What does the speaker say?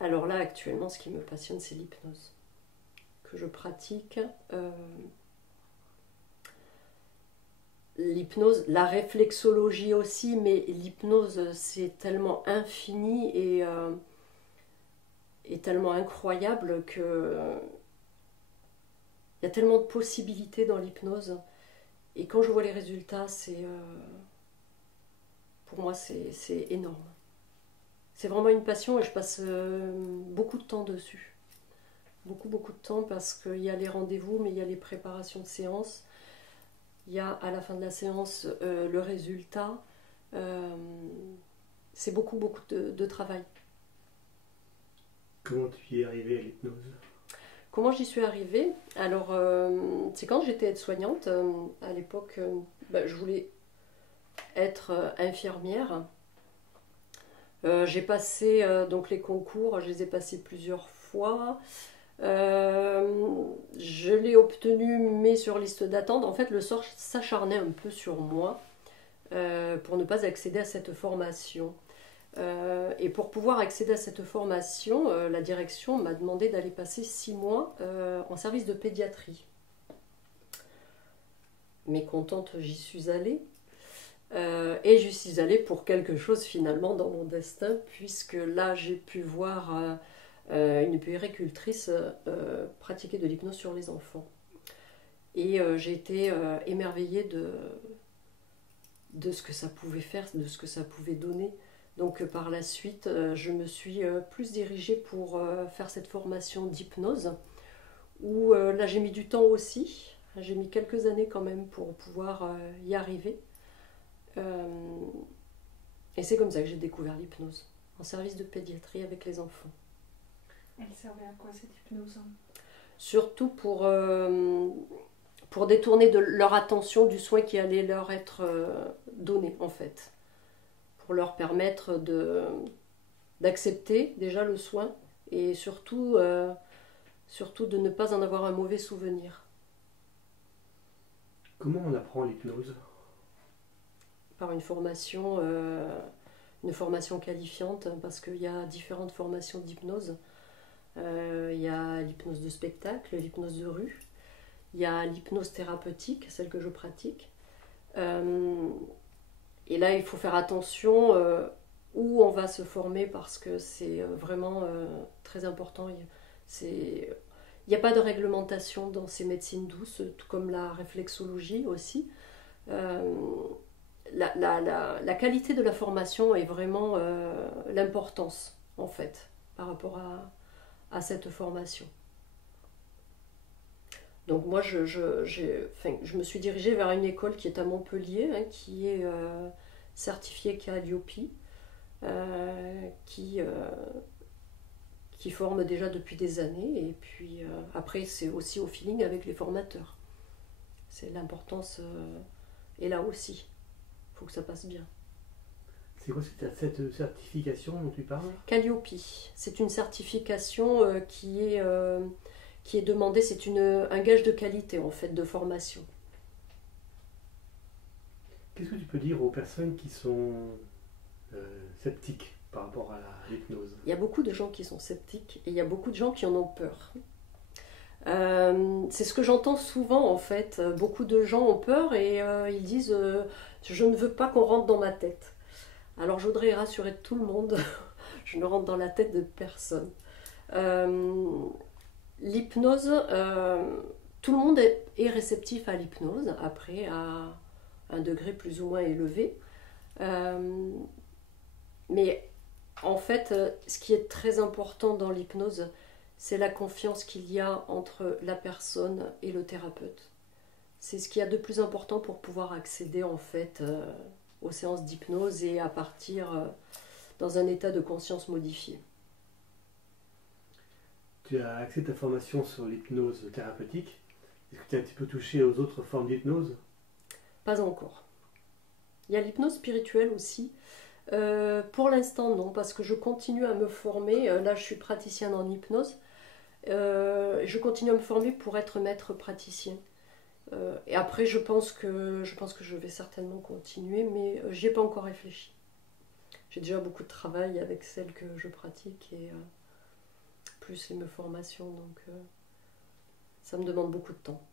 Alors là, actuellement, ce qui me passionne, c'est l'hypnose que je pratique. L'hypnose, la réflexologie aussi, mais l'hypnose, c'est tellement infini et tellement incroyable que il y a tellement de possibilités dans l'hypnose. Et quand je vois les résultats, pour moi, c'est énorme. C'est vraiment une passion et je passe beaucoup de temps dessus. Beaucoup, beaucoup de temps parce qu'il y a les rendez-vous, mais il y a les préparations de séance. Il y a à la fin de la séance le résultat. Euh, c'est beaucoup, beaucoup de travail. Comment tu y es arrivé à l'hypnose? Comment j'y suis arrivée? Alors, c'est quand j'étais aide-soignante. À l'époque, je voulais être infirmière. J'ai passé donc les concours, je les ai passés plusieurs fois. Je l'ai obtenu, mais sur liste d'attente. En fait, le sort s'acharnait un peu sur moi pour ne pas accéder à cette formation. Et pour pouvoir accéder à cette formation, la direction m'a demandé d'aller passer 6 mois en service de pédiatrie. Mécontente, j'y suis allée. Et j'y suis allée pour quelque chose finalement dans mon destin, puisque là j'ai pu voir une puéricultrice pratiquer de l'hypnose sur les enfants. Et j'ai été émerveillée de ce que ça pouvait faire, de ce que ça pouvait donner. Donc par la suite, je me suis plus dirigée pour faire cette formation d'hypnose, où là j'ai mis du temps aussi. J'ai mis quelques années quand même pour pouvoir y arriver. Euh, et c'est comme ça que j'ai découvert l'hypnose, en service de pédiatrie avec les enfants. Elle servait à quoi cette hypnose? Surtout pour détourner de leur attention du soin qui allait leur être donné en fait. Pour leur permettre d'accepter déjà le soin et surtout de ne pas en avoir un mauvais souvenir. Comment on apprend l'hypnose? Par une formation qualifiante, parce qu'il y a différentes formations d'hypnose. Il y a l'hypnose de spectacle, l'hypnose de rue, il y a l'hypnose thérapeutique, celle que je pratique. Et là, il faut faire attention où on va se former parce que c'est vraiment très important. Il n'y a pas de réglementation dans ces médecines douces, tout comme la réflexologie aussi. Euh, la qualité de la formation est vraiment l'importance, en fait, par rapport à cette formation. Donc moi, je me suis dirigée vers une école qui est à Montpellier, hein, qui est certifiée Calliope, qui, qui forme déjà depuis des années. Et puis après, c'est aussi au feeling avec les formateurs. C'est l'importance est là aussi. Il faut que ça passe bien. C'est quoi cette certification dont tu parles? Calliope, c'est une certification qui est demandée, c'est un gage de qualité en fait de formation. Qu'est-ce que tu peux dire aux personnes qui sont sceptiques par rapport à l'hypnose? Il y a beaucoup de gens qui sont sceptiques et il y a beaucoup de gens qui en ont peur. C'est ce que j'entends souvent en fait. Beaucoup de gens ont peur et ils disent je ne veux pas qu'on rentre dans ma tête. Alors je voudrais rassurer tout le monde, je ne rentre dans la tête de personne. L'hypnose, tout le monde est réceptif à l'hypnose, après à un degré plus ou moins élevé. Euh, mais en fait, ce qui est très important dans l'hypnose, c'est la confiance qu'il y a entre la personne et le thérapeute. C'est ce qu'il y a de plus important pour pouvoir accéder en fait aux séances d'hypnose et à partir dans un état de conscience modifié. Tu as axé ta formation sur l'hypnose thérapeutique. Est-ce que tu as un petit peu touché aux autres formes d'hypnose? Pas encore. Il y a l'hypnose spirituelle aussi. Pour l'instant, non, parce que je continue à me former. Là, je suis praticienne en hypnose. Je continue à me former pour être maître praticien. Et après, je pense que je vais certainement continuer, mais j'y ai pas encore réfléchi. J'ai déjà beaucoup de travail avec celle que je pratique et plus les formations, donc ça me demande beaucoup de temps.